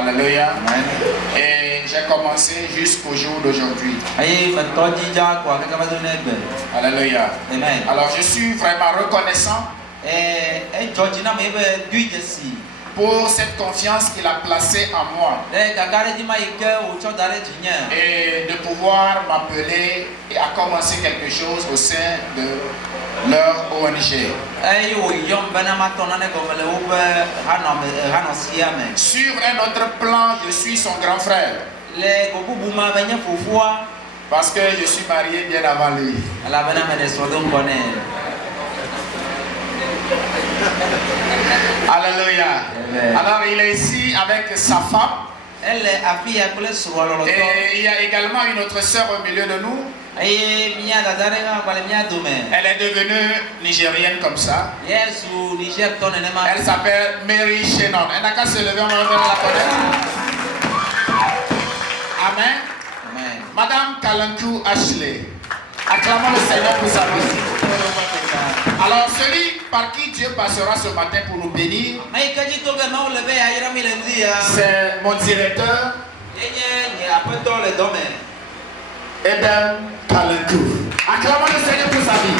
Alléluia. Amen. Et j'ai commencé jusqu'au jour d'aujourd'hui. Alléluia. Amen. Alors je suis vraiment reconnaissant pour cette confiance qu'il a placée en moi et de pouvoir m'appeler et à commencer quelque chose au sein de leur ONG. Sur un autre plan, je suis son grand frère parce que je suis marié bien avant lui. Alléluia. Alors il est ici avec sa femme. Et il y a également une autre sœur au milieu de nous. Elle est devenue nigérienne comme ça. Elle s'appelle Mary Shannon. Elle n'a qu'à se lever, on va la connaître. Amen. Amen. Madame Kalankou Ashley. Acclamons le Seigneur pour sa vie. Alors celui par qui Dieu passera ce matin pour nous bénir, c'est mon directeur, Eden Kalankou. Acclamons le Seigneur pour sa vie.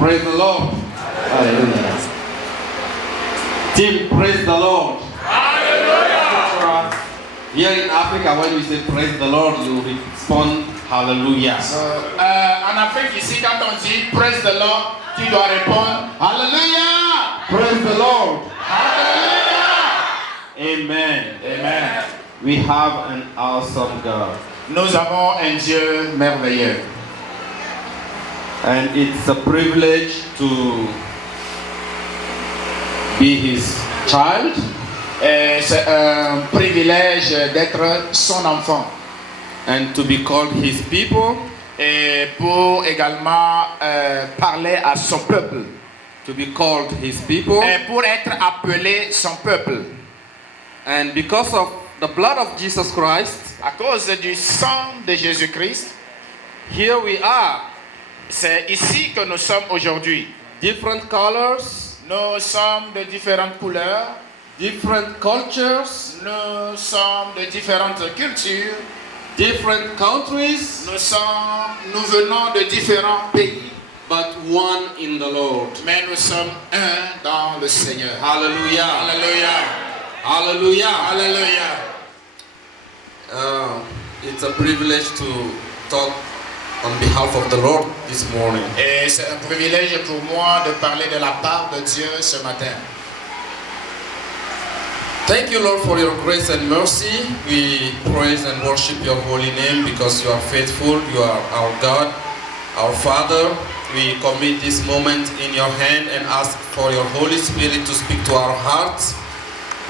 Praise the Lord. Hallelujah. Team, praise the Lord. Hallelujah. Here in Africa, when we say praise the Lord, you respond hallelujah. En Afrique, ici, quand on dit praise the Lord, tu dois répondre hallelujah. Praise the Lord. Hallelujah. Amen. Amen. We have an awesome God. Nous avons un Dieu merveilleux. And it's a privilege to be his child. Et c'est un privilège d'être son enfant. And to be called his people. Et pour également parler à son peuple. To be called his people. Et pour être appelé son peuple. And because of the blood of Jesus Christ, à cause du sang de Jésus-Christ, here we are. C'est ici que nous sommes aujourd'hui. Different colors. Nous sommes de différentes couleurs. Different cultures. Nous sommes de différentes cultures. Different countries. Nous venons de différents pays. But one in the Lord. Mais nous sommes un dans le Seigneur. Hallelujah. Hallelujah. Hallelujah. Hallelujah. It's a privilege to talk on behalf of the Lord this morning. Et c'est un privilège pour moi de parler de la part de Dieu ce matin. Thank you, Lord, for your grace and mercy. We praise and worship your holy name because you are faithful. You are our God, our Father. We commit this moment in your hand and ask for your Holy Spirit to speak to our hearts.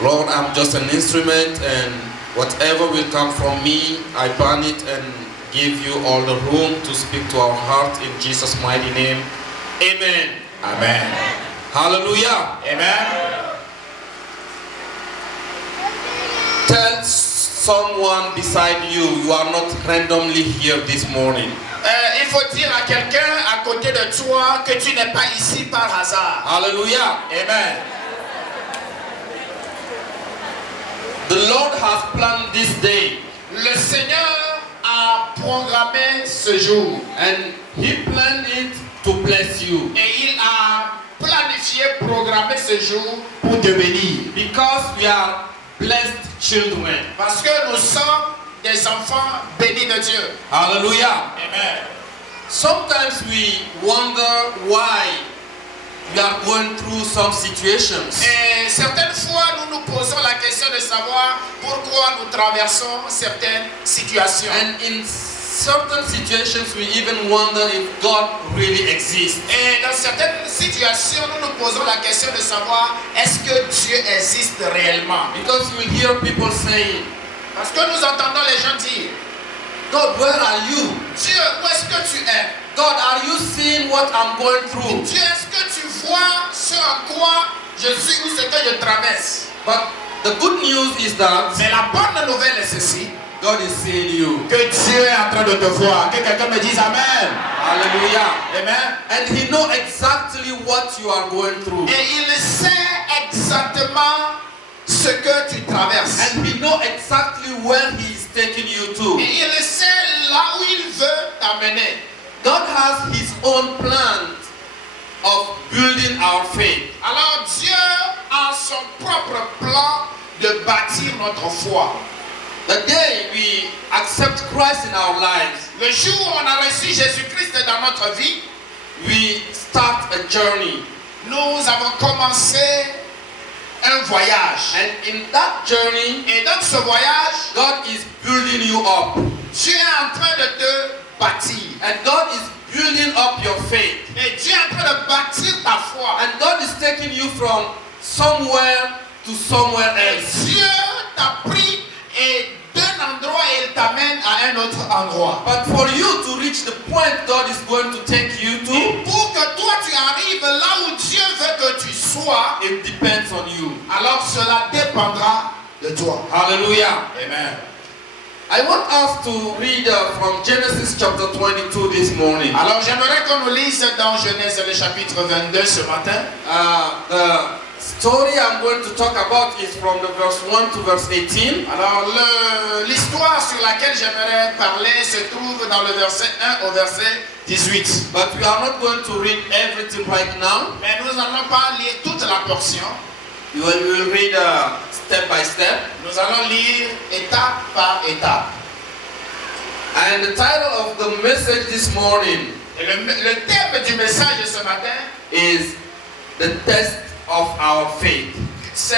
Lord, I'm just an instrument, and whatever will come from me, I burn it and give you all the room to speak to our heart in Jesus' mighty name. Amen. Amen. Hallelujah. Amen. Tell someone beside you, you are not randomly here this morning. Il faut dire à quelqu'un à côté de toi que tu n'es pas ici par hasard. Hallelujah. Amen. The Lord has planned this day. Le Seigneur a programmé ce jour. And He planned it to bless you. Et il a planifié, programmé ce jour pour te bénir. Because we are blessed children. Parce que nous sommes des enfants bénis de Dieu. Hallelujah. Amen. Sometimes we wonder why we are going through some situations. Et certaines fois, nous nous posons la question de savoir pourquoi nous traversons certaines situations. And in certain situations, we even wonder if God really exists. Et dans certaines situations, nous nous posons la question de savoir est-ce que Dieu existe réellement? Because you will hear people saying, Parce que nous entendons les gens dire, God, where are you? Dieu, où est-ce que tu es? God, are you seeing what I'm going through? Dieu, est-ce que tu vois ce à quoi je suis ou ce que je traverse? But the good news is that Mais la bonne nouvelle est ceci. God is seeing you. Que Dieu est en train de te voir. Que quelqu'un me dise Amen. Hallelujah. Amen. And He knows exactly what you are going through. Et il sait exactement ce que tu traverses. And He knows exactly where He is taking you to. Et il sait là où il veut t'amener. God has His own plan of building our faith. Alors Dieu a son propre plan de bâtir notre foi. The day we accept Christ in our lives, Le jour où on a reçu Jésus-Christ dans notre vie, we start a journey. nous avons commencé un voyage. And in that journey, Et dans ce voyage, God is building you up. Dieu est en train de te bâtir. And God is building up your faith. Et Dieu est en train de bâtir ta foi. And God is taking you from somewhere to somewhere Et else. Dieu t'a pris et d'un endroit et il t'amène à un autre endroit. But for you to reach the point God is going to take you Et to, pour que toi tu arrives là où Dieu veut que tu sois, it depends on you. alors cela dépendra de toi. Hallelujah. Amen. I want us to read from Genesis chapter 22 this morning. Alors j'aimerais qu'on nous lise dans Genèse le chapitre 22 ce matin. The story I'm going to talk about is from the verse 1 to verse 18. Alors l'histoire sur laquelle j'aimerais parler se trouve dans le verset 1 au verset 18. But we are not going to read everything right now. Mais nous n'allons pas lire toute la portion. We will read step by step. Nous allons lire étape par étape. And the title of the message this morning Et le thème du message de ce matin, is the test of our faith. c'est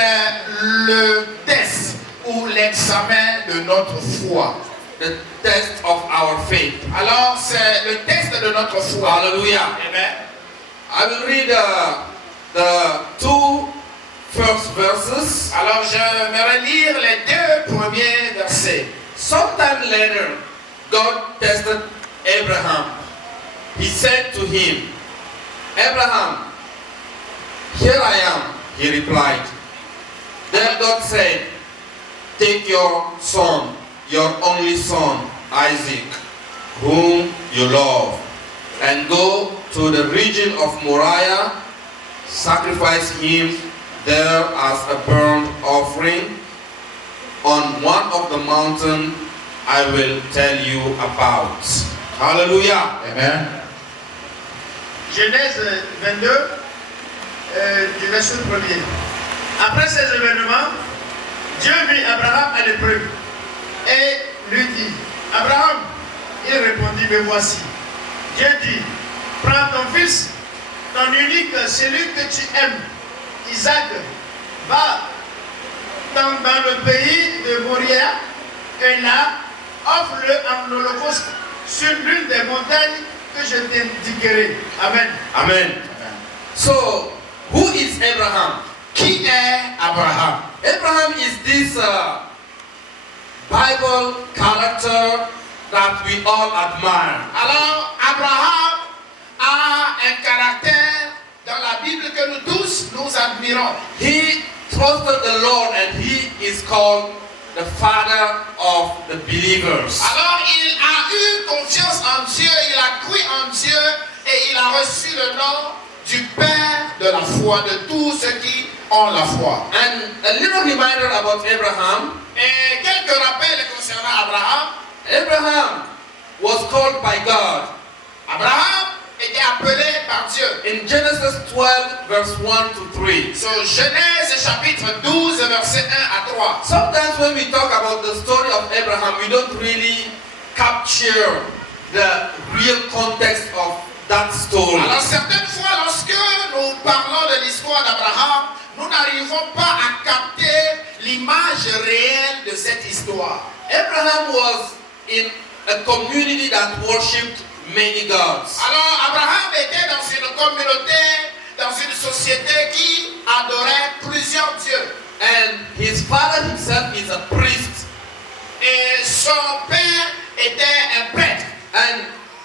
le test ou l'examen de notre foi. The test of our faith. Alors c'est le test de notre foi. Hallelujah. Amen. I will read the two first verses. Alors j'aimerais lire les deux premiers versets. Sometime later, God tested Abraham. He said to him, Abraham, here I am, he replied. Then God said, take your son, your only son, Isaac, whom you love, and go to the region of Moriah, sacrifice him there as a burnt offering on one of the mountains I will tell you about. Hallelujah. Amen. Genèse 22, du verset 1er. Après ces événements, Dieu vit Abraham à l'épreuve et lui dit, Abraham, il répondit, me voici. Dieu dit, prends ton fils, ton unique, celui que tu aimes, Isaac, va dans le pays de Moriah et là, offre-le en holocauste sur l'une des montagnes que je t'indiquerai. Amen. Amen. So, who is Abraham? Qui est Abraham? Abraham is this Bible character that we all admire. Alors Abraham a un caractère dans la Bible que nous tous nous admirons. He trusted the Lord and he is called the father of the believers. Alors il a eu confiance en Dieu, il a cru en Dieu et il a reçu le nom du Père de la foi, de tous ceux qui ont la foi. And a little reminder about Abraham. Et quelques rappels concernant Abraham. Abraham was called by God. Abraham était appelé par Dieu. In Genesis 12 verse 1 to 3. Sur Genèse chapitre 12 verset 1 à 3. Sometimes when we talk about the story of Abraham, we don't really capture the real context of that story. Alors certaines fois, lorsque nous parlons de l'histoire d'Abraham, nous n'arrivons pas à capter l'image réelle de cette histoire. Abraham was in a community that worshipped many gods. Alors Abraham était dans une communauté, dans une société qui adorait plusieurs dieux. And his father himself is a priest. Et son père était un prêtre. And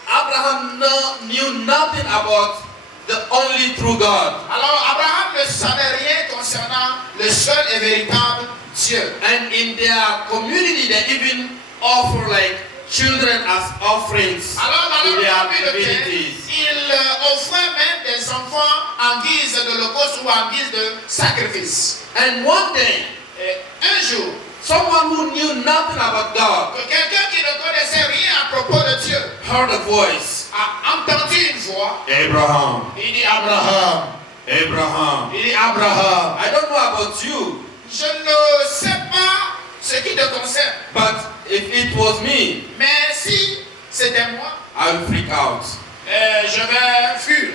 Abraham knew nothing about the only true God. Alors Abraham ne savait rien concernant le seul et véritable Dieu. And in their community, they even offer like children as offerings Alors, dans to leur their famille de terre, divinities. ils offraient même des enfants en guise d'holocauste ou en guise de sacrifice. And one day, Et un jour, someone who knew nothing about God quelqu'un qui ne connaissait rien à propos de Dieu heard a voice. a entendu une voix. Abraham, Il dit Abraham. Abraham. Il dit Abraham. I don't know about you, Je ne sais pas ce qui te concerne, but if it was me, mais si c'était moi, I would freak out. je vais fuir.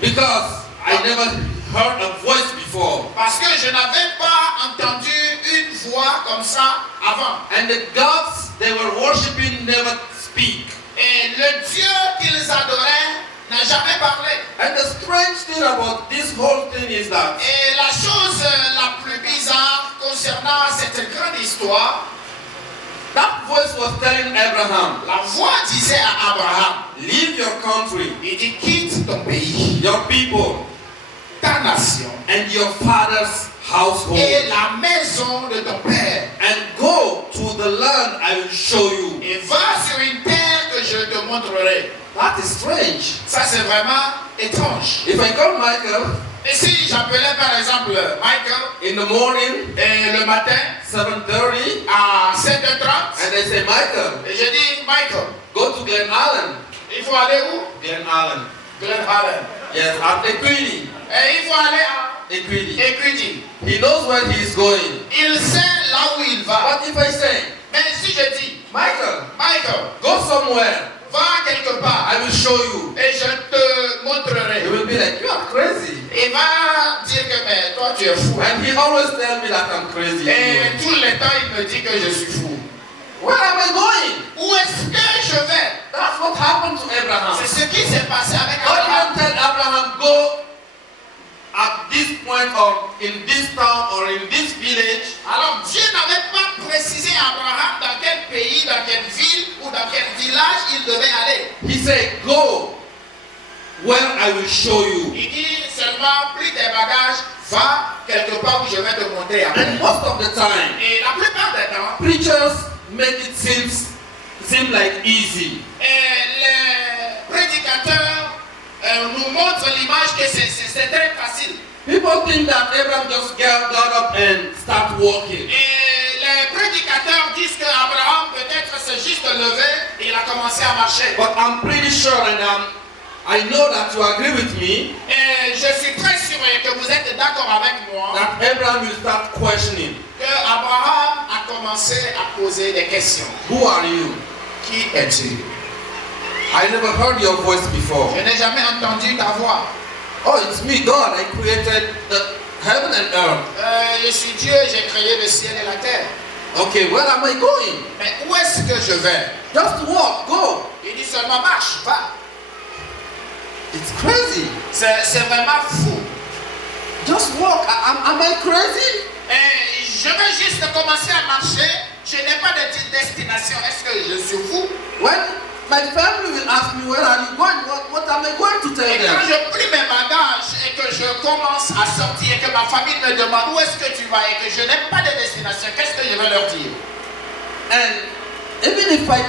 Because I never heard a voice before. Parce que je n'avais pas entendu une voix comme ça avant. And the gods they were worshiping never speak. Et le Dieu qu'ils adoraient n'a jamais parlé. And the strange thing about this whole thing is that Et la chose la plus bizarre concernant cette grande histoire, that voice was telling Abraham, la voix disait à Abraham, leave your country, il dit quitte ton pays, your people, ta nation and your father's household, et la maison de ton père and go to the land I will show you. et va sur une terre que je te montrerai. That is strange. Ça c'est vraiment étrange. If I call Michael Et si j'appelais par exemple Michael in the morning, et le matin 7:30, à 7h30 and I say, Michael, et je dis Michael, go to Glen Allen. il faut aller où? Glen Allen. Glen Allen. Yes, at Equity. Et il faut aller à Equity. Equity. He knows where he is going. Il sait là où il va. What if I say, Mais si je dis Michael, Michael, go somewhere, va quelque part I will show you. et je te He montrerai. will be like, you are crazy. Il va dire que mais toi tu es fou. And he always tell me that I'm crazy. Et tout le temps il me dit que je suis fou. Where am I going? Où est-ce que je vais? That's what happened to Abraham. C'est ce qui s'est passé avec God Abraham. didn't tell Abraham, go at this point or in this town or in this village. Alors Dieu n'avait pas précisé à Abraham dans quel pays, dans quelle ville ou dans quel village il devait aller. He said, go where I will show you. Il dit seulement pris tes bagages, va quelque part où je vais te montrer. And most of the time, Et la plupart des temps, preachers make it seem like easy. les prédicateurs nous montrent l'image que c'est très facile. People think that Abraham just got up and start walking. Et les prédicateurs disent qu'Abraham peut-être s'est juste levé et il a commencé à marcher. But I'm pretty sure and I know that you agree with me Et je suis très sûr que vous êtes d'accord avec moi that Abraham will start questioning. que Abraham a commencé à poser des questions. Who are you? Qui es-tu? I never heard your voice before. Je n'ai jamais entendu ta voix. Oh, it's me, God. I created the heaven and earth. Je suis Dieu, j'ai créé le ciel et la terre. Okay, where am I going? Mais où est-ce que je vais? Just walk, go. Il dit seulement marche, va. It's crazy. C'est vraiment fou. Just walk. Am I crazy? Et je vais juste commencer à marcher. Je n'ai pas de destination. Est-ce que je suis fou? When my family will ask me where are you going, what am I going to tell Et quand them? je plie mes bagages et que je commence à sortir et que ma famille me demande où est-ce que tu vas et que je n'ai pas de destination, qu'est-ce que je vais leur dire? And even if I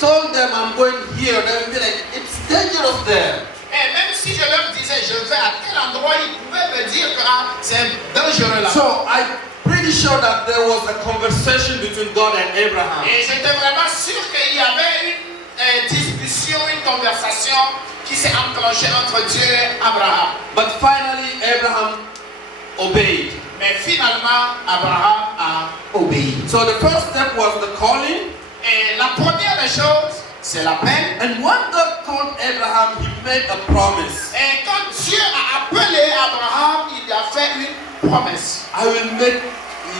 told them I'm going here, they will be like, it's dangerous there. Et même si je leur disais je vais à tel endroit, ils pouvaient me dire que ah, c'est dangereux là. So I'm pretty sure that there was a conversation between God and Abraham. Et j'étais vraiment sûr qu'il y avait une discussion, une conversation qui s'est enclenchée entre Dieu et Abraham. But finally, Abraham obeyed. Mais finalement, Abraham a obéi. So the first step was the calling. Et la première des choses, c'est l'appel. And when God called Abraham, he made a promise. Et quand Dieu a appelé Abraham, il a fait une promesse. I will make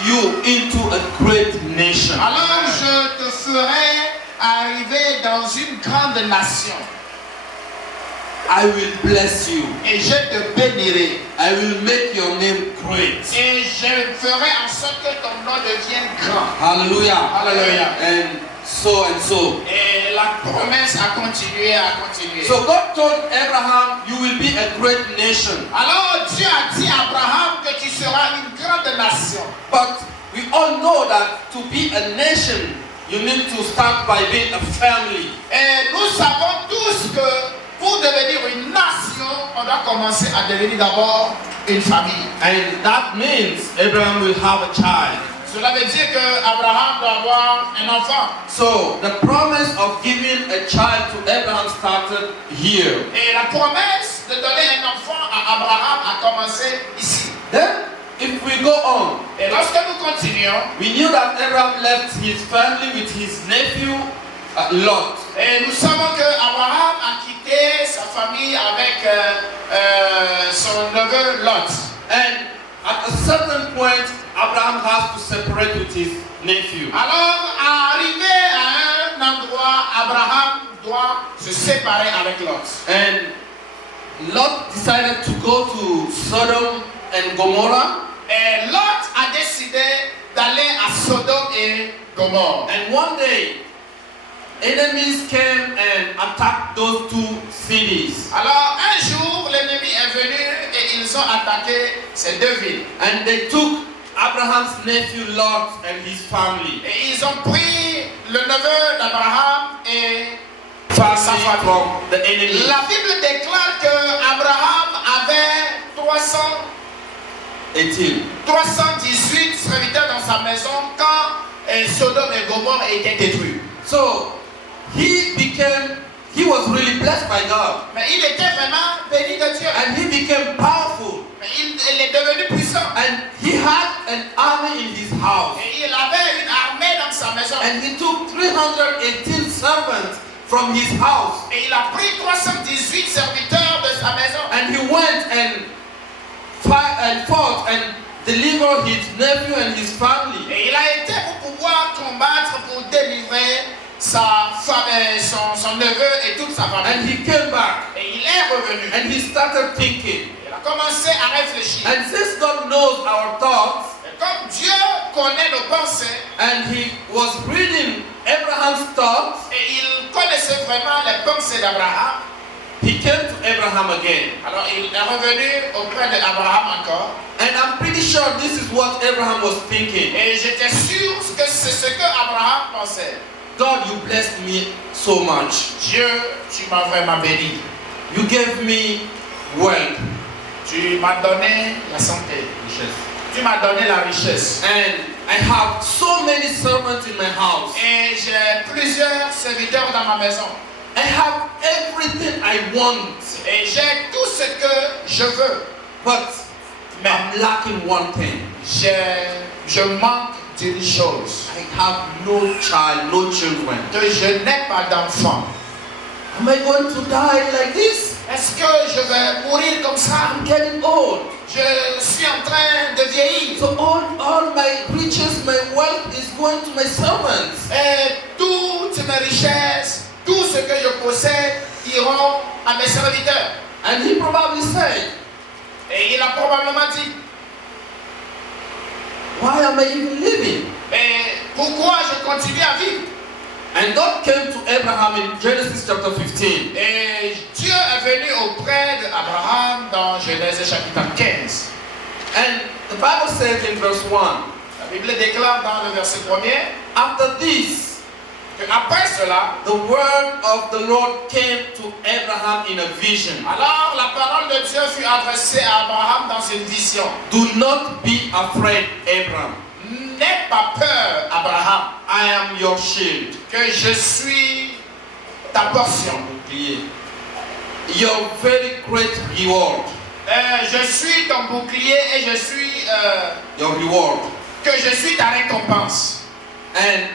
you into a great nation. Alors je te ferai arriver dans une grande nation. I will bless you. Et je te bénirai. I will make your name great. Et je ferai en sorte que ton nom devienne grand. Hallelujah. Hallelujah. And so. Et la promesse a continué, So God told Abraham, you will be a great nation. Alors Dieu a dit à Abraham que tu seras une grande nation. But we all know that to be a nation you need to start by being a family. Et nous savons tous que pour devenir une nation, on doit commencer à devenir d'abord une famille. And that means Abraham will have a child. Cela veut dire qu'Abraham doit avoir un enfant. So the promise of giving a child to Abraham started here. Et la promesse de donner un enfant à Abraham a commencé ici. Then, if we go on, Et lorsque nous continuons, we knew that Abraham left his family with his nephew Lot. et nous savons qu'Abraham a quitté sa famille avec son neveu Lot. And at a certain point, Abraham has to separate with his nephew. Alors, arrivé à un endroit, Abraham doit se séparer avec Lot. And Lot decided to go to Sodom and Gomorrah. Et Lot a décidé d'aller à Sodome et Gomorrhe. And one day, enemies came and attacked those two cities. Alors, un jour, l'ennemi est venu et ils ont attaqué ces deux villes. And they took Abraham's nephew Lot and his family. Et ils ont pris le neveu d'Abraham et Family from the enemy. la Bible déclare que Abraham avait 318 serviteurs dans sa maison quand Sodome et Gomorrhe étaient détruits. So he was really blessed by God. Mais il était vraiment béni de Dieu. And he became powerful. Mais il est devenu puissant. And he had an army in his house. Et il avait une armée dans sa maison. And he took 318 servants from his house. Et il a pris 318 serviteurs de sa maison. And he went and fought and delivered his nephew and his family. Et il a été pour pouvoir combattre, pour délivrer sa femme, son neveu et toute sa famille. And he came back. Et il est revenu. And he started thinking. Il a commencé à réfléchir. And since God knows our thoughts, Et comme Dieu connaît nos pensées, and he was reading Abraham's thoughts, et il connaissait vraiment les pensées d'Abraham, he came to Abraham again. alors il est revenu auprès d'Abraham encore. And I'm pretty sure this is what Abraham was thinking. Et j'étais sûr que c'est ce que Abraham pensait. God, you blessed me so much. Dieu, tu m'as vraiment béni. You gave me wealth. Tu m'as donné la santé. Tu m'as donné la richesse. And I have so many servants in my house. Et j'ai plusieurs serviteurs dans ma maison. I have everything I want. Et j'ai tout ce que je veux. But Mais I'm lacking one thing. je manque d'une chose. I have no child, no children. Que je n'ai pas d'enfant. Am I going to die like this? Est-ce que je vais mourir comme ça? I'm getting old. Je suis en train de vieillir. So all my riches, my wealth is going to my servants. Et toutes mes richesses, tout ce que je possède iront à mes serviteurs. And he probably said, Et il a probablement dit, why am I even living? mais pourquoi je continue à vivre? And God came to Abraham in Genesis chapter 15. Et Dieu est venu auprès d'Abraham dans Genèse chapitre 15. And the Bible says in verse 1, La Bible déclare dans le verset 1er, after this, que après cela, the word of the Lord came to Abraham in a vision. alors la parole de Dieu fut adressée à Abraham dans une vision. Do not be afraid, Abraham. N'aie pas peur, Abraham, I am your shield. que je suis ta portion. Your very great reward. Je suis ton bouclier et je suis Your reward. que je suis ta récompense. And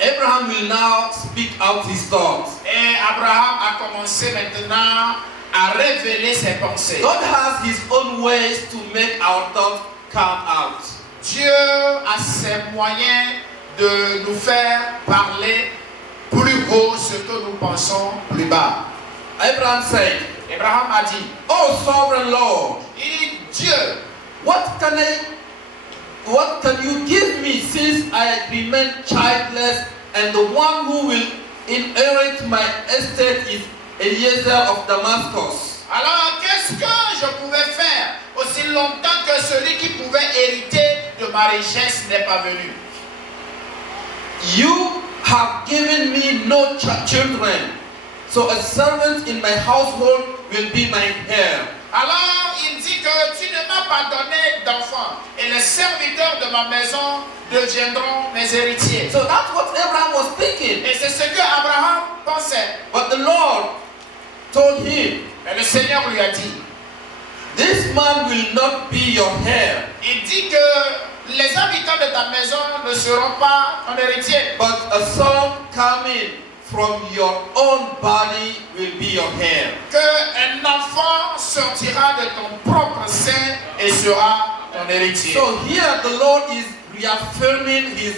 Abraham will now speak out his thoughts. Et Abraham a commencé maintenant à révéler ses pensées. God has his own ways to make our thoughts come out. Dieu a ses moyens de nous faire parler plus haut ce que nous pensons plus bas. Abraham said, Abraham a dit, oh sovereign Lord, il dit, Dieu, what can you give me since I remain childless and the one who will inherit my estate is Eliezer of Damascus? alors qu'est-ce que je pouvais faire aussi longtemps que celui qui pouvait hériter de ma richesse n'est pas venu? You have given me no children, so a servant in my household will be my heir. Alors il dit que tu ne m'as pas donné d'enfants et les serviteurs de ma maison deviendront mes héritiers. So that's what Abraham was thinking. Et c'est ce que Abraham pensait. But the Lord told him, Et le Seigneur lui a dit, this man will not be your heir, il dit que les habitants de ta maison ne seront pas ton héritier, but a son coming from your own body will be your heir. qu'un enfant sortira de ton propre sein et sera ton héritier. So here the Lord is reaffirming his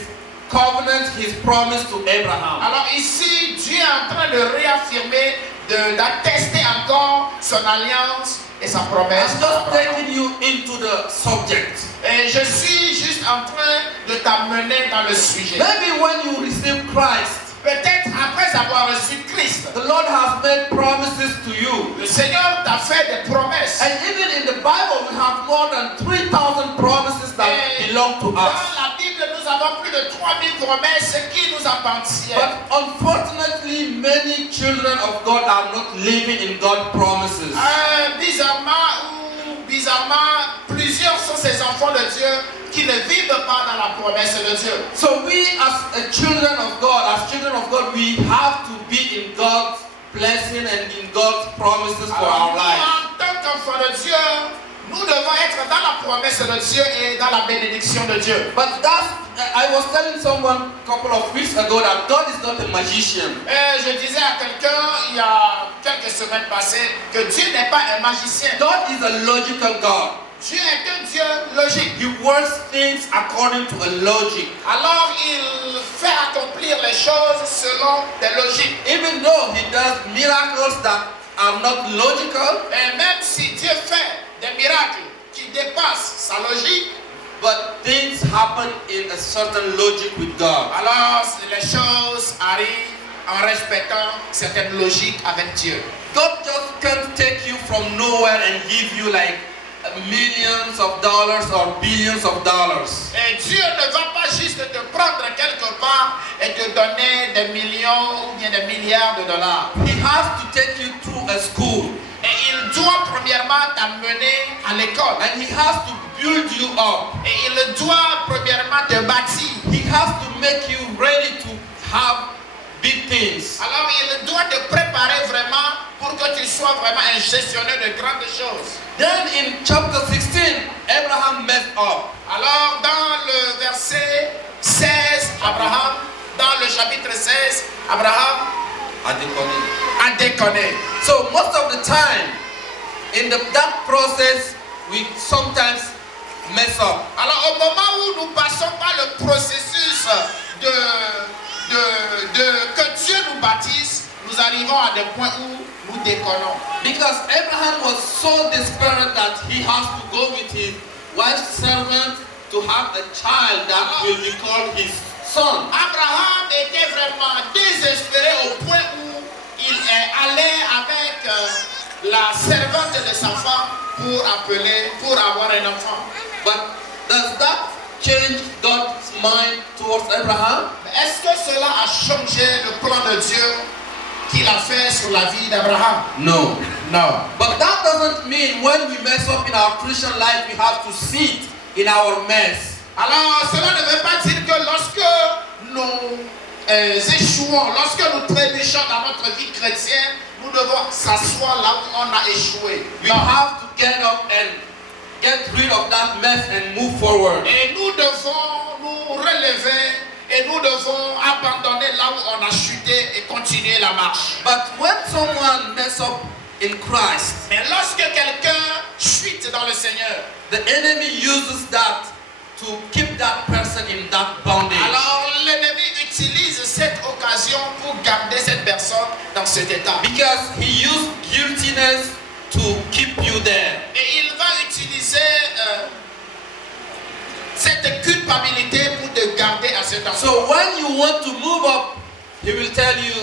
covenant, his promise to Abraham. Alors ici, Dieu est en train de réaffirmer, d'attester encore son alliance et sa promesse. I'm just taking you into the subject. Et je suis juste en train de t'amener dans le sujet. Maybe when you receive Christ, Peut-être après avoir reçu Christ, the Lord has made promises to you. le Seigneur t'a fait des promesses. And even in the Bible, we have more than 3,000 promises that Et belong to dans us. la Bible, nous avons plus de 3000 promesses qui nous appartiennent. But unfortunately, many children of God are not living in God's promises. Bizarrement, plusieurs sont ces enfants de Dieu qui ne vivent pas dans la promesse de Dieu. So we as children of God, we have to be in God's blessing and in God's promises for Alors, our nous, lives. en tant qu'enfants de Dieu, nous devons être dans la promesse de Dieu et dans la bénédiction de Dieu. But I was telling someone a couple of weeks ago that God is not a magician. Et je disais à quelqu'un il y a quelques semaines passées que Dieu n'est pas un magicien. God is a logical God. Dieu est un Dieu logique. He works things according to a logic. Alors il fait accomplir les choses selon des logiques. Even though He does miracles that are not logical, Et même si Dieu fait des miracles qui dépassent sa logique, but things happen in a certain logic with God. alors les choses arrivent en respectant certaines logiques avec Dieu. God just can't take you from nowhere and give you like millions of dollars or billions of dollars. Et Dieu ne va pas juste te prendre quelque part et te donner des millions ou bien des milliards de dollars. He has to take you through a school, Et il doit premièrement t'amener à l'école. and He has to build you up. Et il doit premièrement te bâtir. He has to make you ready to have big things. Alors il doit te préparer vraiment pour que tu sois vraiment un gestionnaire de grandes choses. Then in chapter 16, Abraham messed up. Alors dans le verset 16, dans le chapitre 16, Abraham a déconné. So most of the time, in that process, we sometimes mess up. Alors au moment où nous passons par le processus que Dieu nous baptise, nous arrivons à des points où nous déconnons. Because Abraham was so desperate that he has to go with his wife's servant to have a child that will be called his son. Abraham était vraiment désespéré au point où il est allé avec la servante de sa femme pour avoir un enfant. But does that change God's mind towards Abraham? Est-ce que cela a changé le plan de Dieu qu'il a fait sur la vie d'Abraham? No. Non. But that doesn't mean when we mess up in our Christian life, we have to sit in our mess. Alors cela ne veut pas dire que lorsque nous échouons, lorsque nous trébuchons dans notre vie chrétienne, nous devons s'asseoir là où on a échoué. We have to get up and get rid of that mess and move forward. Et nous devons nous relever et nous devons abandonner là où on a chuté et continuer la marche. But when someone mess up in Christ, Mais lorsque quelqu'un chute dans le Seigneur, the enemy uses that to keep that person in that bondage. alors l'ennemi utilise cette occasion pour garder cette personne dans cet état. Because he used guiltiness to keep you there. Et il va utiliser cette culpabilité pour te garder à cet endroit. So when you want to move up, he will tell you,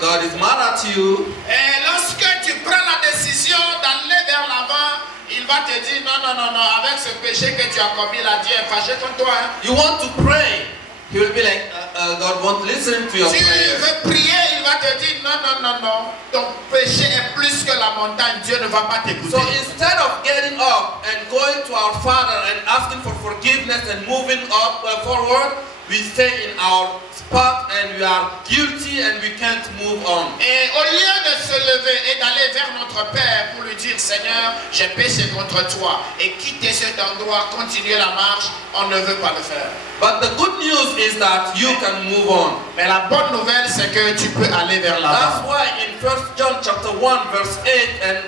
God is mad at you. Et lorsque tu prends la décision d'aller vers l'avant, il va te dire non, avec ce péché que tu as commis là, Dieu est fâché contre toi. You want to pray. he will be like, God won't listen to your Si tu prayer. veux prier, il va te dire non, non, non, non. Ton péché est plus que la montagne. Dieu ne va pas t'écouter. So instead of getting up and going to our Father and asking for forgiveness and moving up forward, we stay in our spot and we are guilty and we can't move on. Et au lieu de se lever et d'aller vers notre Père pour lui dire Seigneur, j'ai péché contre toi et quitter cet endroit, continuer la marche, on ne veut pas le faire. But the good news is that you can move on. Mais la bonne nouvelle, c'est que tu peux aller vers That's l'avant. why in 1 John chapter 1 verse 8 and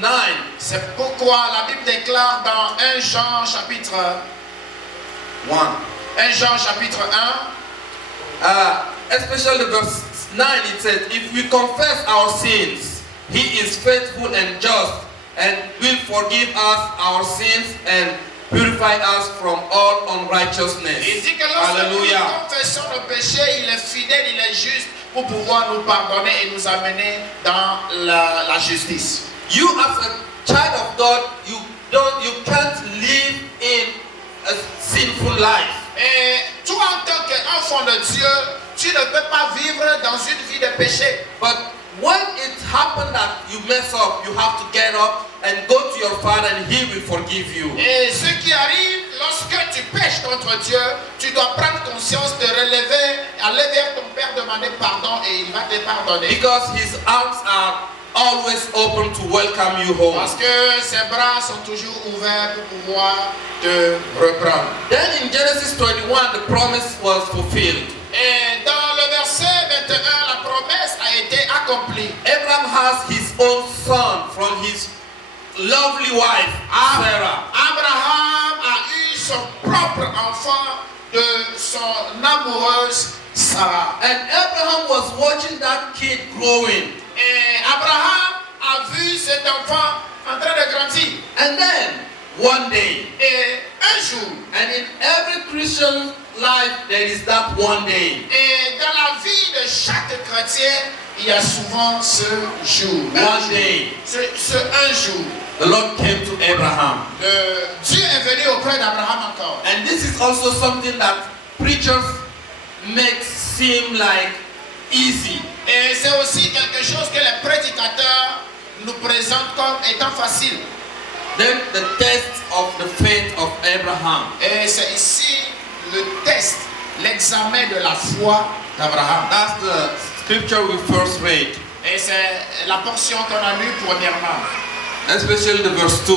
9, C'est pourquoi la Bible déclare dans 1 Jean chapitre 1 Jean chapitre 1, especially verse 9, it says, if we confess our sins, he is faithful and just and will forgive us our sins and purify us from all unrighteousness. il dit que lorsque nous Hallelujah. confessons nos péchés, il est fidèle, il est juste pour pouvoir nous pardonner et nous amener dans la justice. You as a child of God, you can't live in a sinful life. Et toi en tant qu'enfant de Dieu, tu ne peux pas vivre dans une vie de péché. But when it happens that you mess up, you have to get up and go to your Father and He will forgive you. Et ce qui arrive lorsque tu pêches contre Dieu, tu dois prendre conscience de relever, aller vers ton Père, demander pardon et il va te pardonner. Because His arms are always open to welcome you home. Parce que ses bras sont toujours ouverts pour pouvoir te reprendre. Then in Genesis 21, the promise was fulfilled. Et dans le verset 21, la promesse a été accomplie. Abraham has his own son from his lovely wife, Sarah. Abraham a eu son propre enfant de son amoureuse Sarah. And Abraham was watching that kid growing. Et Abraham a vu cet enfant en train de grandir. And then, one day, Et un jour, and in every Christian life, there is that one day. et dans la vie de chaque chrétien, il y a souvent ce jour. One day, Ce un jour. the Lord came to Abraham. Dieu est venu auprès d'Abraham encore. And this is also something that preachers make seem like easy. Et c'est aussi quelque chose que les prédicateurs nous présentent comme étant facile. Then the test of the faith of Abraham. Et c'est ici le test, l'examen de la foi d'Abraham. That's the scripture we first read, Et c'est la portion qu'on a lue premièrement. especially the verse 2,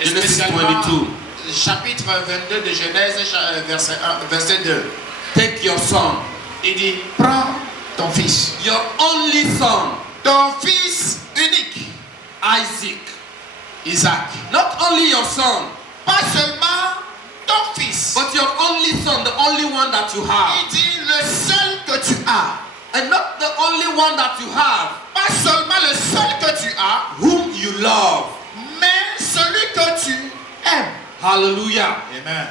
Et Genesis spécialement 22. le chapitre 22 de Genèse, verset 2. Take your son, Il dit, prends ton fils. your only son, Ton fils unique, Isaac. Isaac. Not only your son, Pas seulement ton fils. but your only son, the only one that you have. Il dit, le seul que tu as. And not the only one that you have, Pas seulement le seul que tu as, whom you love. mais celui que tu aimes. Hallelujah. Amen.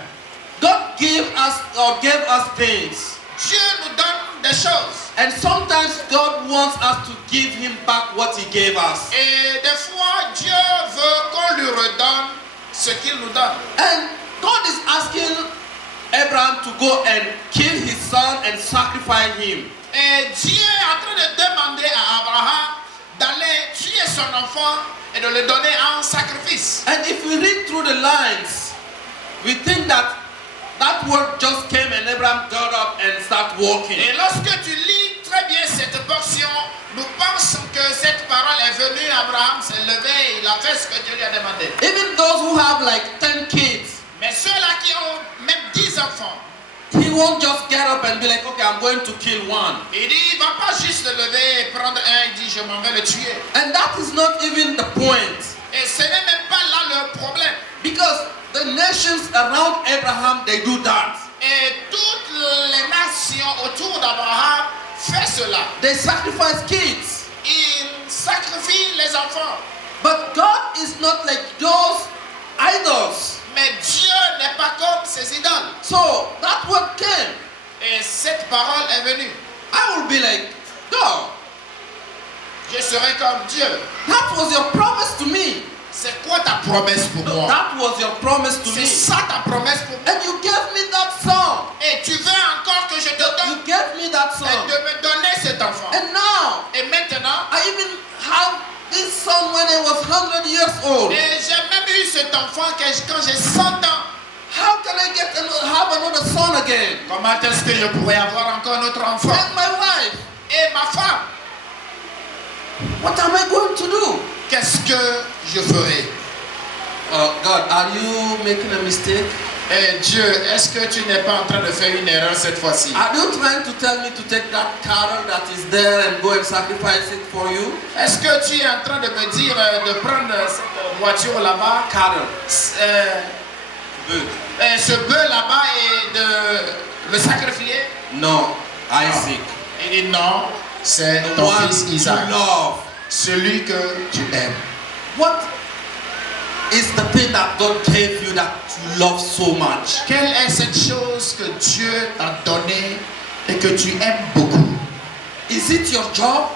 God gave us things. Dieu nous donne des choses. And sometimes God wants us to give him back what he gave us. Et des fois, Dieu veut qu'on lui redonne ce qu'il nous donne. And God is asking Abraham to go and kill his son and sacrifice him. Et Dieu est en train de demander à Abraham d'aller tuer son enfant et de le donner en sacrifice. And if we read through the lines, we think that that word just came and Abraham got up and started walking. Et lorsque tu lis très bien cette portion, nous pensons que cette parole est venue, Abraham s'est levé et il a fait ce que Dieu lui a demandé. Even those who have like 10 kids, Mais ceux-là qui ont même 10 enfants, he won't just get up and be like, okay, I'm going to kill one. il dit, il ne va pas juste se lever et prendre un, il dit, je m'en vais le tuer. And that is not even the point. Et ce n'est même pas là le problème. Because the nations around Abraham, they do that. Et toutes les nations autour d'Abraham font cela. They sacrifice kids. Ils sacrifient les enfants. But God is not like those idols. Mais Dieu n'est pas comme ces idoles. So that word came. Et cette parole est venue. I will be like, God, Je serai comme Dieu. that was your promise to me. C'est quoi ta promesse pour moi? That was your promise to C'est me. ça ta promesse pour moi. And you gave me that song. Et tu veux encore que je you gave me that et son. de me donner cet enfant. And now, Et maintenant, I even have this son when I was 100 years old. et j'ai même eu cet enfant quand j'ai 100 ans. How can I have another son again? Comment est-ce que je pourrais avoir encore un autre enfant? And my wife, Et ma femme, what am I going to do? qu'est-ce que je ferai? God, are you making a mistake? Et Dieu, est-ce que tu n'es pas en train de faire une erreur cette fois-ci? Are you trying to tell me to take that cattle that is there and go and sacrifice it for you? Est-ce que tu es en train de me dire de prendre cette voiture là-bas, Cattle. ce bœuf là-bas et de le sacrifier? No, Isaac. Il dit non, c'est The ton one fils you Isaac, love. celui que tu aimes. What is the thing that God gave you that you love so much? Quelle est cette chose que Dieu t'a donnée et que tu aimes beaucoup? Is it your job?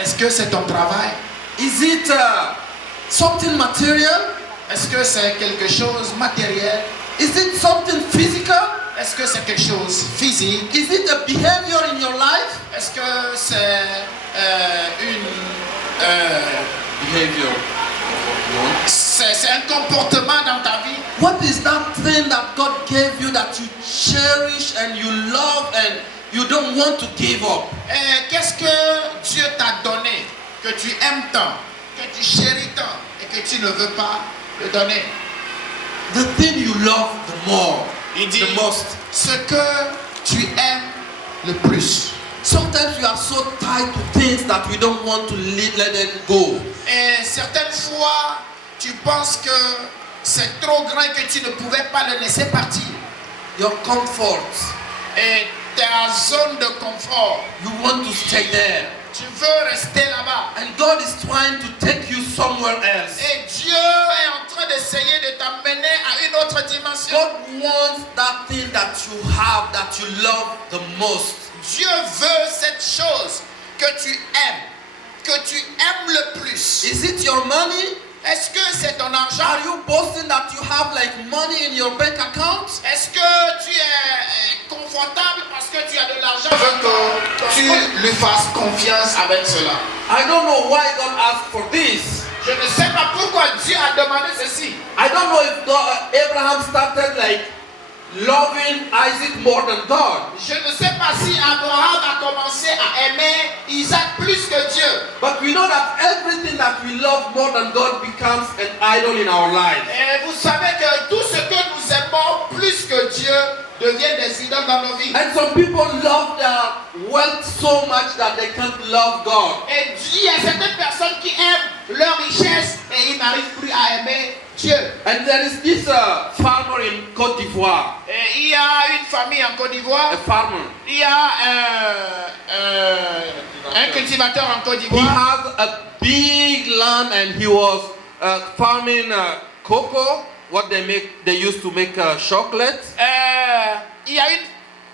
Est-ce que c'est ton travail? Is it something material? Est-ce que c'est quelque chose matériel? Is it something physical? Est-ce que c'est quelque chose physique? Is it a behavior in your life? Est-ce que c'est Behavior. c'est un comportement dans ta vie? What is that thing that God gave you that you cherish and you love and you don't want to give up? Qu'est-ce que Dieu t'a donné, que tu aimes tant, que tu chéris tant et que tu ne veux pas le donner? The thing you love the more, Il dit the most. ce que tu aimes le plus. Sometimes you are so tied to things that we don't want to let them go. Et certaines fois, tu penses que c'est trop grand et que tu ne pouvais pas le laisser partir. Your comfort, Et ta zone de confort, you want to stay there. tu veux rester là-bas. And God is trying to take you somewhere else. Et Dieu est en train d'essayer de t'amener à une autre dimension. God wants that thing that you have, that you love the most. Dieu veut cette chose que tu aimes le plus. Is it your money? Est-ce que c'est ton argent? Are you boasting that you have like money in your bank account? Est-ce que tu es confortable parce que tu as de l'argent? Je veux que tu lui fasses confiance avec cela. I don't know why God asked for this. Je ne sais pas pourquoi Dieu a demandé ceci. I don't know if Abraham started like loving Isaac more than God. Je ne sais pas si Abraham a commencé à aimer Isaac plus que Dieu. But we know that everything that we love more than God becomes an idol in our lives. Et vous savez que tout ce que nous aimons plus que Dieu devient des idoles dans nos vies. And some people love their wealth so much that they can't love God. Et il y a certaines personnes qui aiment leur richesse et ils n'arrivent plus à aimer Dieu. And there is this farmer in Côte d'Ivoire. Et il y a une famille en Côte d'Ivoire. A farmer. Il y a un cultivateur en Côte He d'Ivoire. has a big land and he was farming cocoa. What they used to make chocolate. Il y a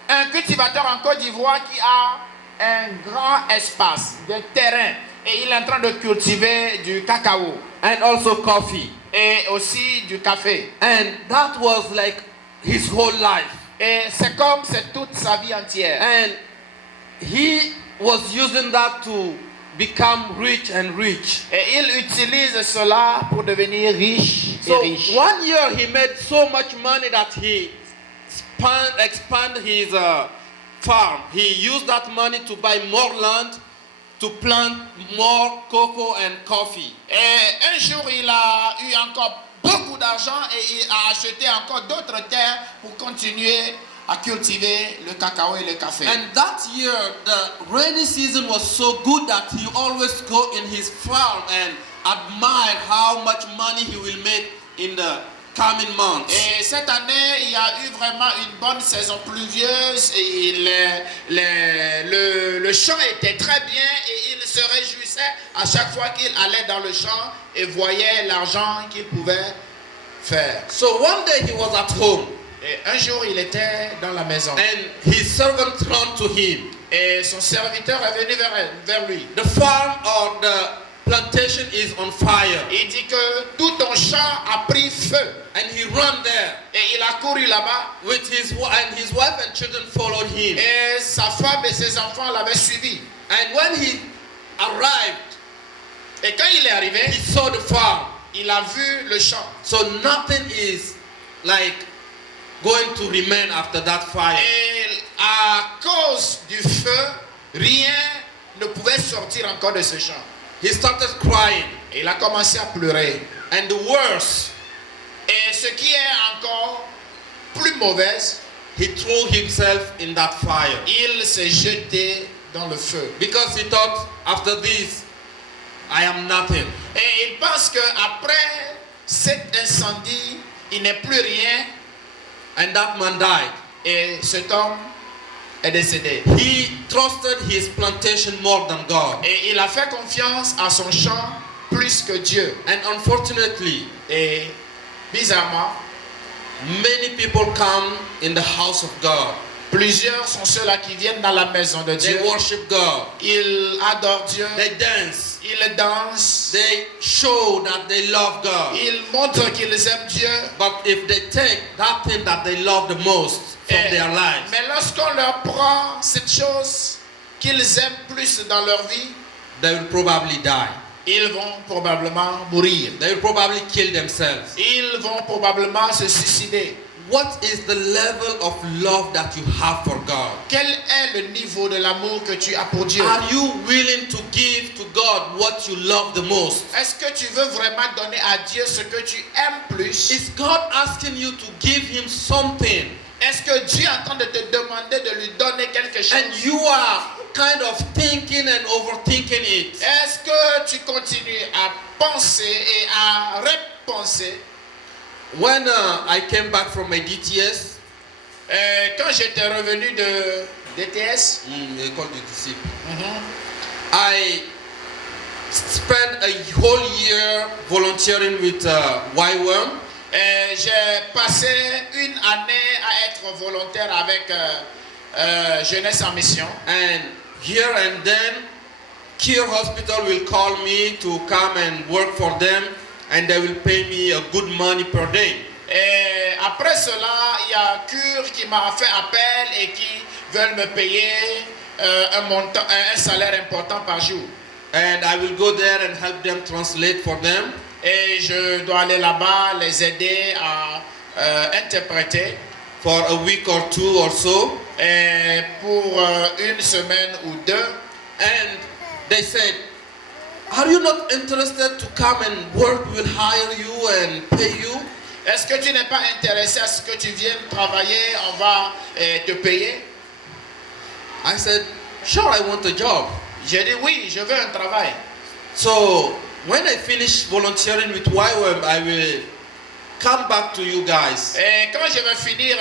un cultivateur en Côte d'Ivoire qui a un grand espace de terrain et il est en train de cultiver du cacao And also coffee. et aussi du café. And that was like his whole life. Et c'est comme c'est toute sa vie entière. And he was using that to become rich and rich. Et il utilise cela pour devenir riche et So riche. one year he made so much money that he expanded his farm. He used that money to buy more land, to plant more cocoa and coffee. Et un jour, il a eu encore beaucoup d'argent et il a acheté encore d'autres terres pour continuer à cultiver le cacao et le café. And that year, the rainy season was so good that he always go in his farm and admire how much money he will make in the coming months. Et cette année, il y a eu vraiment une bonne saison pluvieuse et le champ était très bien et il se réjouissait à chaque fois qu'il allait dans le champ et voyait l'argent qu'il pouvait faire. So one day he was at home Et un jour, il était dans la maison and his servant turned to him. et son serviteur est venu vers lui. The farm or plantation is on fire. Il dit que tout ton champ a pris feu. And he ran there Et il a couru là-bas. with his wife and children followed him. Et sa femme et ses enfants l'avaient suivi. And when he arrived, Et quand il est arrivé, he saw the farm. il a vu le champ. So nothing is like going to remain after that fire. Et à cause du feu, rien ne pouvait sortir encore de ce champ. He started crying. Et il a commencé à pleurer. And the worst, Et ce qui est encore plus mauvaise, he threw himself in that fire. il s'est jeté dans le feu. Because he thought, after this, I am nothing. Et il pense qu'après cet incendie, il n'est plus rien. And that man died. Et cet homme est décédé. He trusted his plantation more than God. Et il a fait confiance à son champ plus que Dieu. And unfortunately, Et bizarrement, many people come in the house of God. plusieurs sont ceux-là qui viennent dans la maison de They Dieu. worship God. Ils adorent Dieu. They dance. Ils dansent. They show that they love God. Ils montrent qu'ils aiment Dieu. But if they take that thing that they love the most from their lives, Mais lorsqu'on leur prend cette chose qu'ils aiment plus dans leur vie, they will probably die. ils vont probablement mourir. They will probably kill themselves. Ils vont probablement se suicider. What is the level of love that you have for God? Quel est le niveau de l'amour que tu as pour Dieu? Are you willing to give to God what you love the most? Est-ce que tu veux vraiment donner à Dieu ce que tu aimes plus? Is God asking you to give Him something Est-ce que Dieu est en train de te demander de lui donner quelque chose? and you are kind of thinking and overthinking it? Est-ce que tu continues à penser et à repenser? When I came back from my DTS, Quand j'étais revenu de DTS, école du disciple, I spent a whole year volunteering with YWAM. j'ai passé une année à être volontaire avec Jeunesse en Mission. And here and then, Cure Hospital will call me to come and work for them, and they will pay me a good money per day. Et après cela, il y a Cure qui m'a fait appel et qui veulent me payer un salaire important par jour. And I will go there and help them translate for them. Et je dois aller là-bas, les aider à interpréter For a week or two or so. et pour une semaine ou deux. And they said, are you not interested to come and work? We'll hire you and pay you. Est-ce que tu n'es pas intéressé à ce que tu viennes travailler? On va te payer. I said, sure, I want a job. J'ai dit oui, je veux un travail. So when I finish volunteering with YWAM, I will come back to you guys. Et quand je vais finir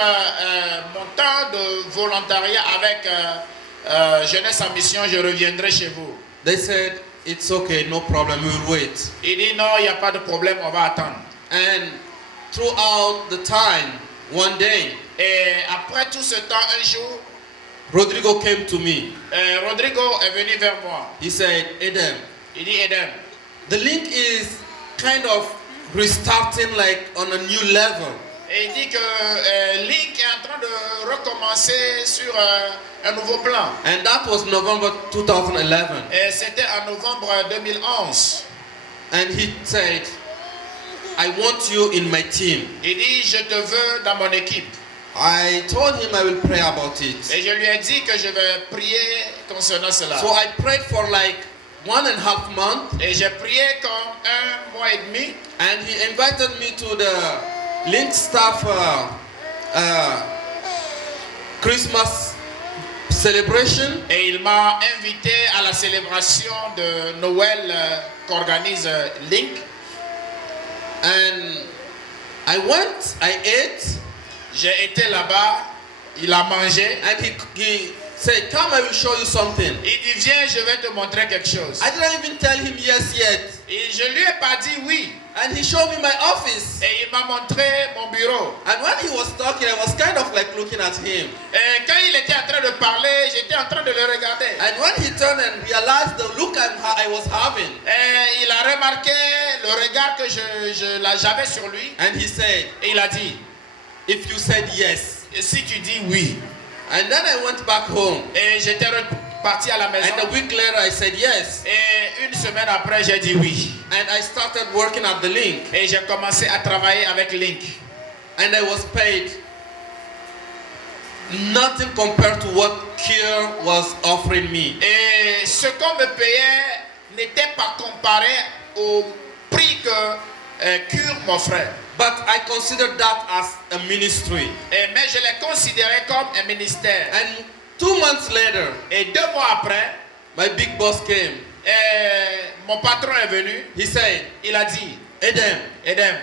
mon temps de volontariat avec Jeunesse en Mission, je reviendrai chez vous. They said, it's okay, no problem, we will wait. Il dit non, il n'y a pas de problème, on va attendre. And throughout the time, one day, Et après tout ce temps, un jour, Rodrigo came to me. Rodrigo est venu vers moi. He said, Adam, Il dit Eden, the link is kind of restarting like on a new level. et il dit que Link est en train de recommencer sur un nouveau plan. And that was November 2011. Et c'était en novembre 2011. And he said, I want you in my team. Il dit, je te veux dans mon équipe. I told him I will pray about it. Et je lui ai dit que je vais prier concernant cela. So I prayed for like 1.5 months. Et j'ai prié comme 1 mois et demi. And he invited me to the Link staff Christmas celebration. Et il m'a invité à la célébration de Noël qu'organise Link. And I went, I ate, J'ai été là-bas, il a mangé. and he said, come, I will show you something. Il dit, viens, je vais te montrer quelque chose. I didn't even tell him yes yet. Et je lui ai pas dit oui. And he showed me my office. Et il m'a montré mon bureau. And when he was talking, I was kind of like looking at him. Et quand il était en train de parler, j'étais en train de le regarder. And when he turned and realized the look I was having. Et il a remarqué le regard que j'avais sur lui. And he said, Et il a dit, if you said yes. et si tu dis oui. And then I went back home. Et j'étais reparti à la maison. And a week later I said yes. Et une semaine après, j'ai dit oui. And I started working at the Link. Et j'ai commencé à travailler avec Link. And I was paid nothing compared to what Cure was offering me. Et ce qu'on me payait n'était pas comparé au prix que Cure m'offrait. But I considered that as a ministry. Mais je l'ai considéré comme un ministère. And 2 months later, Et 2 mois après, my big boss came. mon patron est venu. He said, Il a dit, Edem,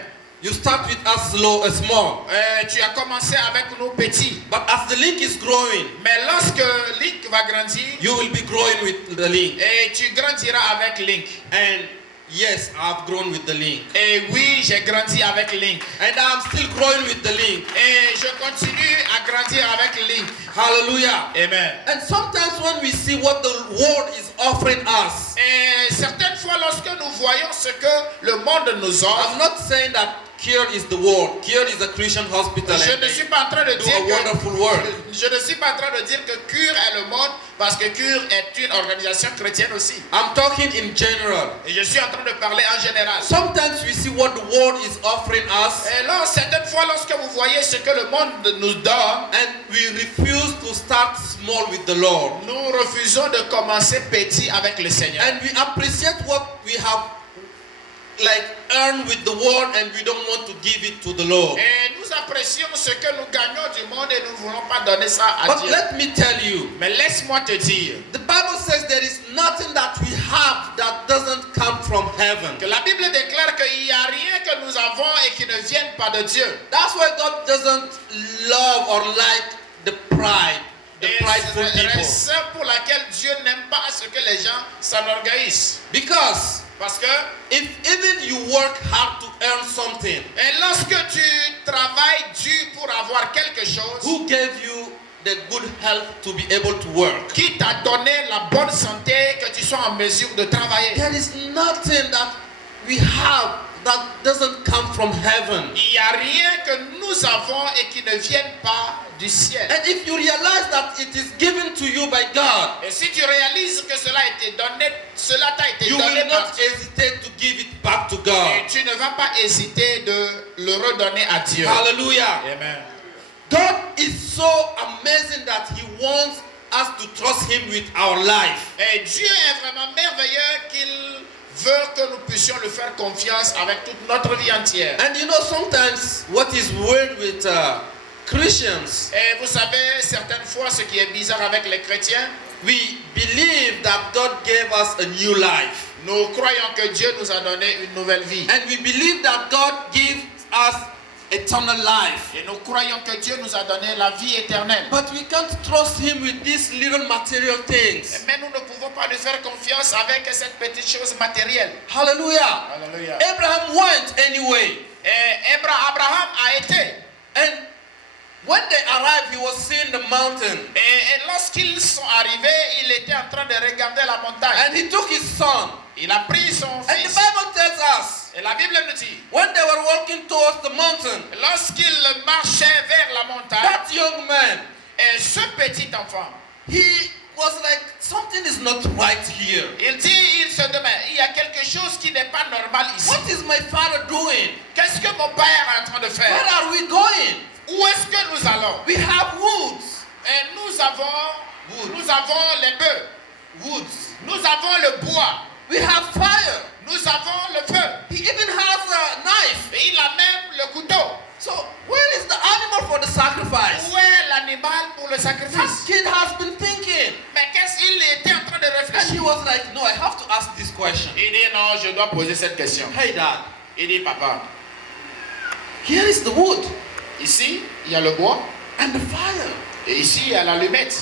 you start with us small. tu as commencé avec nous petits. But as the Link is growing, Mais lorsque Link va grandir, you will be growing with the Link. et tu grandiras avec Link. And yes, I've grown with the Link. Et oui, j'ai grandi avec Link. And I'm still growing with the Link. Et je continue à grandir avec Link. Hallelujah. Amen. And sometimes when we see what the world is offering us, Et certaines fois, lorsque nous voyons ce que le monde nous offre, I'm not saying that Cure is the world. Cure is a Christian hospital. je And ne they suis pas en train de do dire a wonderful work. je ne suis pas en train de dire que Cure est le monde, parce que Cure est une organisation chrétienne aussi. I'm talking in general. Et je suis en train de parler en général. Sometimes we see what the world is offering us, Et là, certaines fois, lorsque vous voyez ce que le monde nous donne, and we refuse to start small with the Lord. nous refusons de commencer petit avec le Seigneur. And we appreciate what we have earned with the world, and we don't want to give it to the Lord. Et nous apprécions ce que nous gagnons du monde et nous ne voulons pas donner ça à But Dieu. let me tell you, Mais laisse-moi te dire the Bible says there is nothing that we have that doesn't come from heaven. que la Bible déclare qu'il n'y a rien que nous avons et qui ne vienne pas de Dieu. That's why God doesn't love or like the pride, the Et prideful c'est la people. raison pour laquelle Dieu n'aime pas ce que les gens s'enorgueillissent. Because Parce que if even you work hard to earn something, et lorsque tu travailles dur pour avoir quelque chose, who gave you the good health to be able to work? qui t'a donné la bonne santé, que tu sois en mesure de travailler. There is nothing that we have that doesn't come from heaven. Il n'y a rien que nous avons et qui ne vienne pas du ciel. And if you realize that it is given to you by God, Et si tu réalises que cela a été donné, cela t'a été you donné will par not Dieu, hesitate to give it back to et God. tu ne vas pas hésiter de le redonner à Dieu. Hallelujah. Amen. God is so amazing that He wants us to trust Him with our life. Et Dieu est vraiment merveilleux qu'il veut que nous puissions lui faire confiance avec toute notre vie entière. And you know, sometimes what is weird with Christians, Et vous savez, certaines fois, ce qui est bizarre avec les chrétiens, we believe that God gave us a new life. nous croyons que Dieu nous a donné une nouvelle vie. And we believe that God gives us eternal life. Et nous croyons que Dieu nous a donné la vie éternelle. But we can't trust Him with these little material things. Mais nous ne pouvons pas lui faire confiance avec cette petite chose matérielle. Hallelujah. Alléluia. Abraham went anyway. Et Abraham a été. And when they arrived, he was seeing the mountain. Et lorsqu'ils sont arrivés, il était en train de regarder la montagne. And he took his son. Il a pris son And the fils. Bible tells us, Et la Bible nous dit, when they were walking towards the mountain, lorsqu'il marchait vers la montagne, that young man, et ce petit enfant, he was like, something is not right here. il se demande, il y a quelque chose qui n'est pas normal ici. What is my father doing? Qu'est-ce que mon père est en train de Where faire? are we going? Où est-ce que nous allons? We have woods. Et nous avons les bœufs. Woods. Nous avons le bois. We have fire. Nous avons le feu. He even has a knife. Et il a même le couteau. So where is the animal for the sacrifice? Où est l'animal pour le That sacrifice? kid has been thinking. Mais qu'est-ce qu'il était en train de And he réfléchir? was like, no, I have to ask this question. Il dit non, je dois poser cette question. Hey dad, Il dit papa, here is the wood ici il y a le bois and the fire. et ici il y a l'allumette.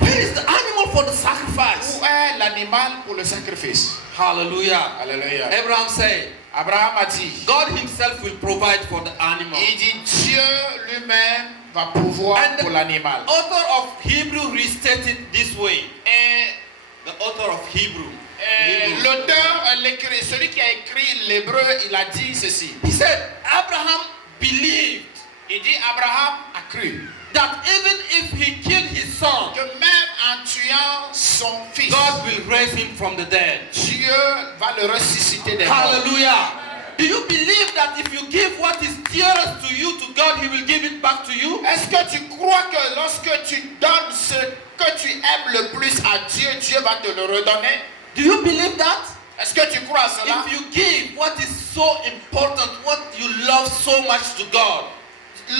Where is the animal for the sacrifice? Où est l'animal pour le sacrifice? Hallelujah. Alléluia. Abraham said, Abraham a dit, God himself will provide for the animal. il dit Dieu lui-même va pouvoir And pour l'animal. author of Hebrew restated this way. Et The author of Hebrew. L'auteur, celui qui a écrit l'hébreu, il a dit ceci. He said, Abraham believed Il dit Abraham a cru that even if he killed his son, que même en tuant son fils, God will raise him from the dead. Dieu va le ressusciter des morts. Hallelujah. Do you believe that if you give what is dearest to you to God, He will give it back to you? Est-ce que tu crois que lorsque tu donnes ce que tu aimes le plus à Dieu, Dieu va te le redonner? Do you believe that? Est-ce que tu crois à cela? If you give what is so important, what you love so much to God,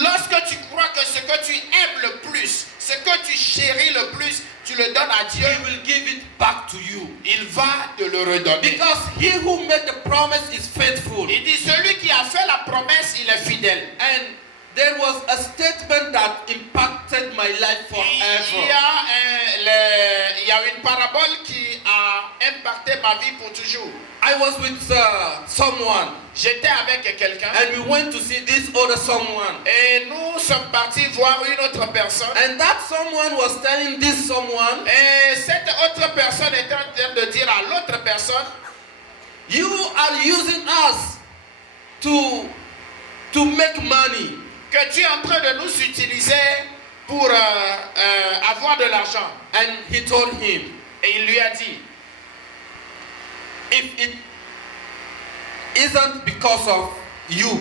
Lorsque tu crois que ce que tu aimes le plus, ce que tu chéris le plus, tu le donnes à Dieu, He will give it back to you. il va te le redonner. Because He who made the promise is faithful. Il dit, celui qui a fait la promesse, il est fidèle. And there was a statement that impacted my life forever. Il y a une parabole qui a impacté ma vie pour toujours. I was with someone, J'étais avec quelqu'un and we went to see this other someone. et nous sommes partis voir une autre personne. And that someone was telling this someone, Et cette autre personne était en train de dire à l'autre personne, you are using us to make money. que tu es en train de nous utiliser pour avoir de l'argent. And he told him, Et il lui a dit, if it isn't because of you,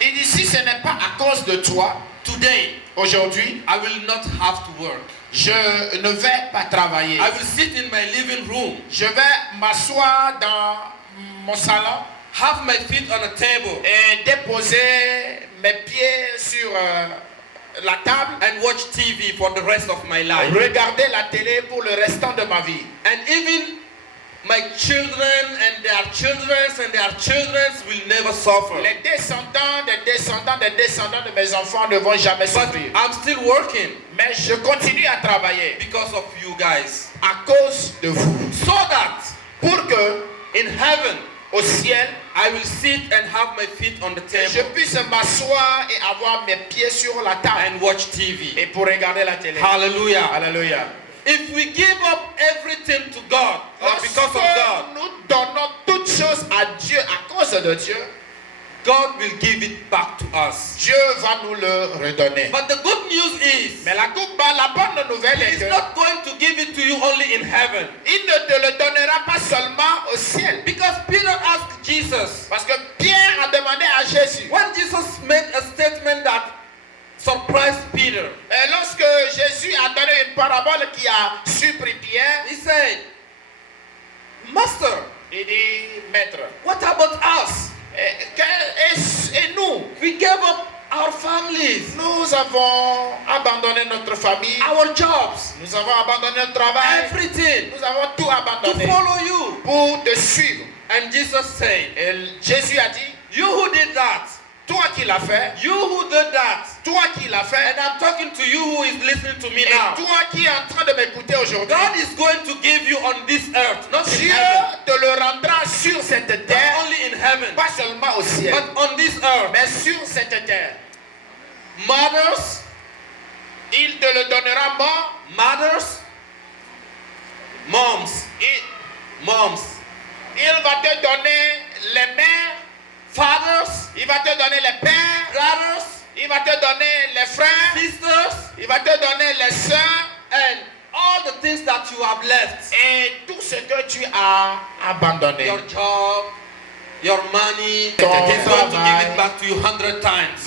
il dit, si ce n'est pas à cause de toi, today aujourd'hui, I will not have to work. je ne vais pas travailler. I will sit in my living room, Je vais m'asseoir dans mon salon have my feet on a table, et déposer mes pieds sur la table and watch TV for the rest of my life. regarder la télé pour le restant de ma vie. And even my children and their children and their children will never suffer. Les descendants des descendants des descendants de mes enfants ne vont jamais But souffrir. I'm still working Mais je continue à travailler because of you guys. à cause de vous. So that Pour que in heaven, au ciel, I will sit and have my feet on the je table puisse m'asseoir et avoir mes pieds sur la table and watch TV. et pour regarder la télé. Hallelujah. Alléluia. If we give up everything to God, or because of Lorsque God, nous donnons toutes choses à Dieu à cause de Dieu, God will give it back to us. Dieu va nous le redonner. But the good news is, Mais la bonne nouvelle He est is que not going to give it to you only in heaven. il ne te le donnera pas seulement au ciel. Because Peter asked Jesus, Parce que Pierre a demandé à Jésus, when Jesus made a statement that surprised Peter, et lorsque Jésus a donné une parabole qui a surpris Pierre, he said, Master, il dit, maître, what about us? et nous, We gave up our families, nous avons abandonné notre famille, our jobs, nous avons abandonné notre travail, everything nous avons tout to abandonné follow you. pour te suivre. And Jesus said, Et Jésus a dit, you who did that, toi qui l'as fait, you who did that, toi qui l'as fait, and I'm talking to you who is listening to me et now. toi qui es en train de m'écouter aujourd'hui, God is going to give you on this earth, not in Dieu heaven, te le rendra sur cette not terre, only in heaven, pas seulement au ciel, but on this earth. mais sur cette terre. Mothers, Il te le donnera mort. mothers, moms, moms, Il va te donner les mères, fathers, il va te donner les pères, brothers, il va te donner les frères, sisters, il va te donner les sœurs and all the things that you have left. et tout ce que tu as abandonné. Your job, your money, Ton He's going to give travail. it back to you 100 times.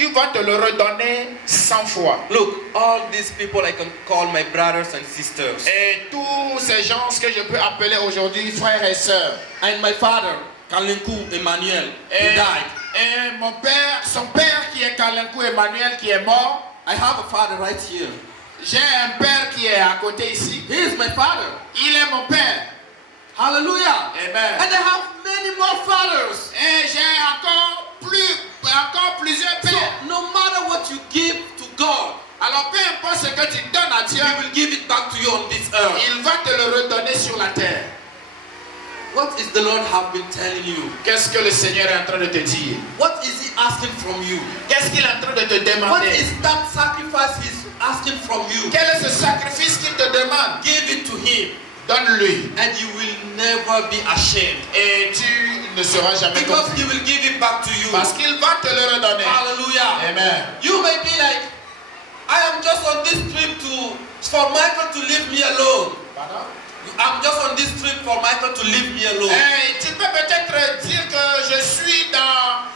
Il va te le redonner 100 fois. Look, all these people I can call my brothers and sisters. Et tous ces gens que je peux appeler aujourd'hui frères et sœurs. And my father, Kalenku Emmanuel, he Et, died. et mon père, son père qui est Kalenku Emmanuel qui est mort. I have a father right here. J'ai un père qui est à côté ici. He is my father. Il est mon père. Hallelujah. Amen. And I have many more fathers. Et j'ai encore plusieurs So pères. no matter what you give to God, Alors peu importe ce que tu donnes à Dieu, He will give it back to you on this earth. il va te le redonner sur la terre. What is the Lord have been telling you? Qu'est-ce que le Seigneur est en train de te dire? What is He asking from you? Qu'est-ce qu'il est en train de te What demander? is that sacrifice He's asking from you? Quel est ce sacrifice qu'il te demande? Give it to Him. Donne-lui. and you will never be ashamed. Et tu ne seras jamais Because compris. he will give it back to you. Parce qu'il va te le redonner. Hallelujah. Amen. You may be like, I am just on this trip for Michael to leave me alone. Pardon? I'm just on this trip for Michael to leave me alone. Et tu peux peut-être dire que je suis dans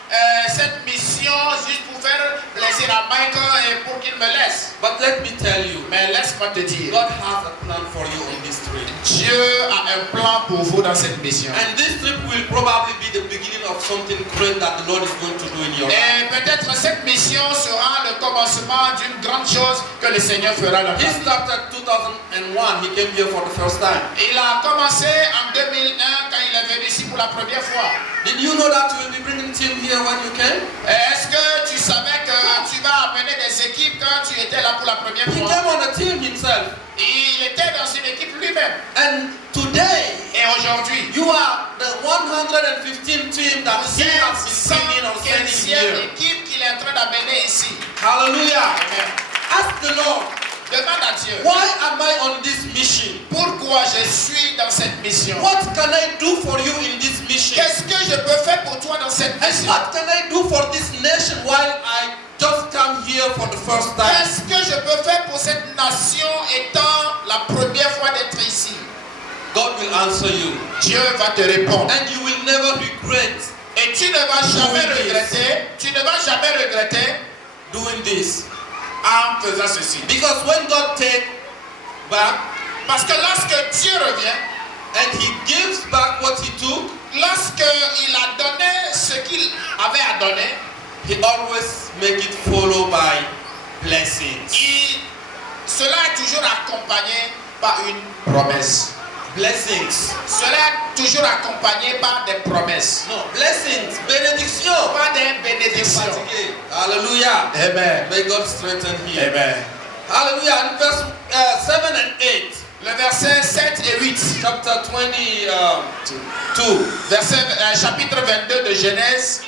cette mission juste pour faire plaisir à Michael et pour qu'il me laisse. But let me tell you, Mais laisse-moi te dire, God has a plan for you on this trip. Dieu a un plan pour vous dans cette mission. And this trip will probably be the beginning of something great that the Lord is going to do in your life. Et peut-être cette mission sera le commencement d'une grande chose que le Seigneur fera dans ta He vie. started 2001. He came here for the first time. Il a commencé en 2001 quand il est venu ici pour la première fois. Did you know that you will be bringing team here when you came? Est-ce que tu savais que tu vas amener des équipes quand tu étais là pour la première He fois? came on a team himself. Il était dans une équipe lui-même. And today, Et aujourd'hui, you are the 115th team that vous he êtes has been bringing or sending 115e here. équipe qu'il est en train d'amener ici. Hallelujah. Amen. Ask the Lord, Demande à Dieu, why am I on this mission? pourquoi je suis dans cette mission? What can I do for you in this mission? Qu'est-ce que je peux faire pour toi dans cette And mission? what can I do for this nation while I just come here for the first time? Qu'est-ce que je peux faire pour cette nation étant la première fois d'être ici? God will answer you. Dieu va te répondre. And you will never regret Et tu ne vas jamais regretter doing this. en faisant ceci. Because when God takes back Parce que lorsque Dieu revient, and He gives back what He took, lorsqu'il a donné ce qu'il avait à donner, He always make it follow by blessings. cela est toujours accompagné par une promesse. Blessings. Cela est toujours accompagné par des promesses. No, blessings. Bénédiction. Pas des bénédictions. Fatigué. Hallelujah. Amen. May God strengthen Him. Amen. Hallelujah. And verse 7 and 8. Le verset 7 et 8. Chapter 22. Chapitre 22 de Genèse.